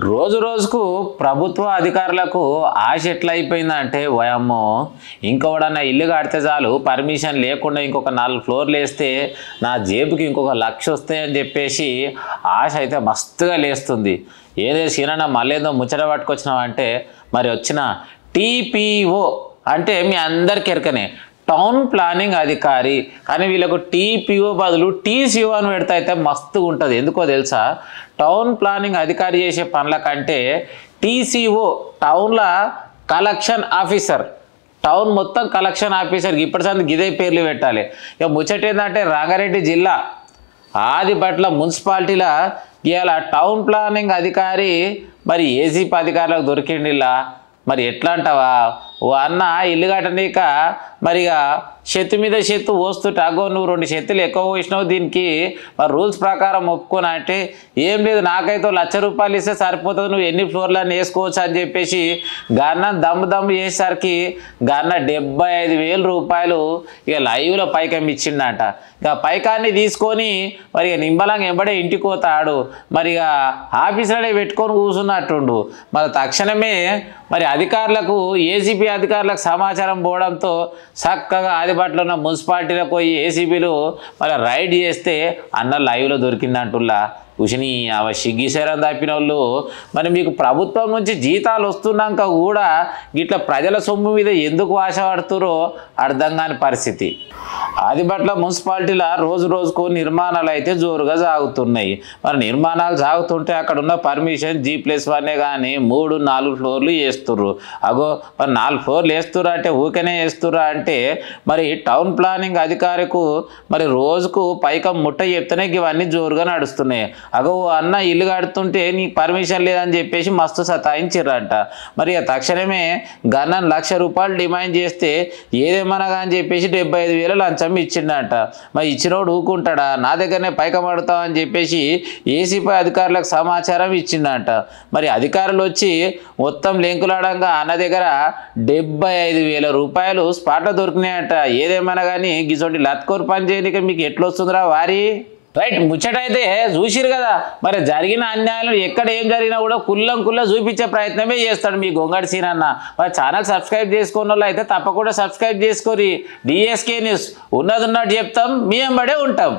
రోజు రోజుకు ప్రభుత్వ అధికారులకు ఆశ ఎట్లా అయిపోయిందంటే వయమ్మో ఇంకొకడన్నా ఇల్లు కడితే చాలు పర్మిషన్ లేకుండా ఇంకొక 4 ఫ్లోర్లు వేస్తే నా జేబుకి ఇంకొక 1,00,000 వస్తాయని చెప్పేసి ఆశ అయితే మస్తుగా లేస్తుంది. ఏదే సీనన్న మళ్ళేందో ముచ్చట పట్టుకొచ్చినావంటే మరి వచ్చిన టీపీఓ అంటే మీ అందరికి ఎరకనే టౌన్ ప్లానింగ్ అధికారి, కానీ వీళ్ళకు టీపీఓ బదులు టీసీఓ అని పెడితే అయితే మస్తుగా ఉంటుంది. ఎందుకో తెలుసా? టౌన్ ప్లానింగ్ అధికారి చేసే పనుల కంటే టీసీఓ టౌన్లో కలెక్షన్ ఆఫీసర్, టౌన్ మొత్తం కలెక్షన్ ఆఫీసర్ ఇప్పటిసంది గిదే పేర్లు పెట్టాలి. ఇక ముచ్చట ఏంటంటే రంగారెడ్డి జిల్లా ఆదిబట్ల మున్సిపాలిటీలో ఇవాళ టౌన్ ప్లానింగ్ అధికారి మరి ఏసీపీ అధికారులకు దొరికిండిలా. మరి ఎట్లా అంటావా? ఓ అన్న ఇల్లు కట్టనీక మరిగా చెత్త మీద చెత్త పోస్తుంటే అగో నువ్వు 2 చెత్తలు ఎక్కువ పోసినావు, దీనికి మరి రూల్స్ ప్రకారం ఒప్పుకోనా అంటే ఏం లేదు నాకైతే ₹1,00,000 ఇస్తే సరిపోతుంది, నువ్వు ఎన్ని ఫ్లోర్లని వేసుకోవచ్చు అని చెప్పేసి గన్న దమ్ము చేసేసరికి గన్న ₹75,000 ఇక లైవ్లో పైకం ఇచ్చిండట. ఇక పైకాన్ని తీసుకొని మరి ఇక నింబలంగా ఎంబడే ఇంటికి పోతాడు. మరి ఇక ఆఫీసులనే పెట్టుకొని కూర్చున్నట్టుండు. మరి తక్షణమే మరి అధికారులకు ఏసీపీ అధికారులకు సమాచారం పోవడంతో చక్కగా ఆదిబట్లో ఉన్న మున్సిపాలిటీలకు పోయి ఏసీబీలు మరి రైడ్ చేస్తే అన్న లైవ్లో దొరికిందంటుల్లా. కుషిని సిగ్గిసేరం తప్పిన వాళ్ళు మరి మీకు ప్రభుత్వం నుంచి జీతాలు వస్తున్నాక కూడా ఇట్లా ప్రజల సొమ్ము మీద ఎందుకు ఆశపడుతురో అర్థం కాని పరిస్థితి. ఆదిబట్ల మున్సిపాలిటీలో రోజు రోజుకు నిర్మాణాలు అయితే జోరుగా సాగుతున్నాయి. మరి నిర్మాణాలు సాగుతుంటే అక్కడ ఉన్న పర్మిషన్ G+1 కానీ 3-4 ఫ్లోర్లు వేస్తుర్రు. అగో మరి 4 ఫ్లోర్లు వేస్తుర్రా అంటే ఊకనే వేస్తుర్రా అంటే మరి టౌన్ ప్లానింగ్ అధికారికి మరి రోజుకు పైకం ముట్ట చెప్తేనే ఇవన్నీ జోరుగా నడుస్తున్నాయి. అగో అన్న ఇల్లు కడుతుంటే నీకు పర్మిషన్ లేదని చెప్పేసి మస్తు సతాయించిర్రంట. మరి తక్షణమే గన్నను ₹1,00,000 డిమాండ్ చేస్తే ఏదేమన్నా అని చెప్పేసి 75,000 లంచం ఇచ్చిండట. మరి ఇచ్చినోడు ఊకుంటాడా? నా దగ్గరనే పైకం అడుగుతావు అని చెప్పేసి ఏసీపీ అధికారులకు సమాచారం ఇచ్చిండట. మరి అధికారులు వచ్చి మొత్తం లెంకులాడంగా అన్న దగ్గర ₹75,000 స్పాట్లో దొరికినాయట. ఏదేమన్నా కానీ గిసోటి లత్కోర్ పని చేయడానికి మీకు ఎట్లొస్తుందిరా వారి రైట్ ముచ్చటైతే చూసిరు కదా. మరి జరిగిన అన్యాయాలు ఎక్కడ ఏం జరిగినా కూడా కుల్లం చూపించే ప్రయత్నమే చేస్తాడు మీ గొంగడి సీనన్న. మరి ఛానల్ సబ్స్క్రైబ్ చేసుకున్న వాళ్ళు అయితే తప్పకుండా సబ్స్క్రైబ్ చేసుకోరి. డిఎస్కే న్యూస్ ఉన్నది ఉన్నట్టు చెప్తాం, మీ వెంబడే ఉంటాం.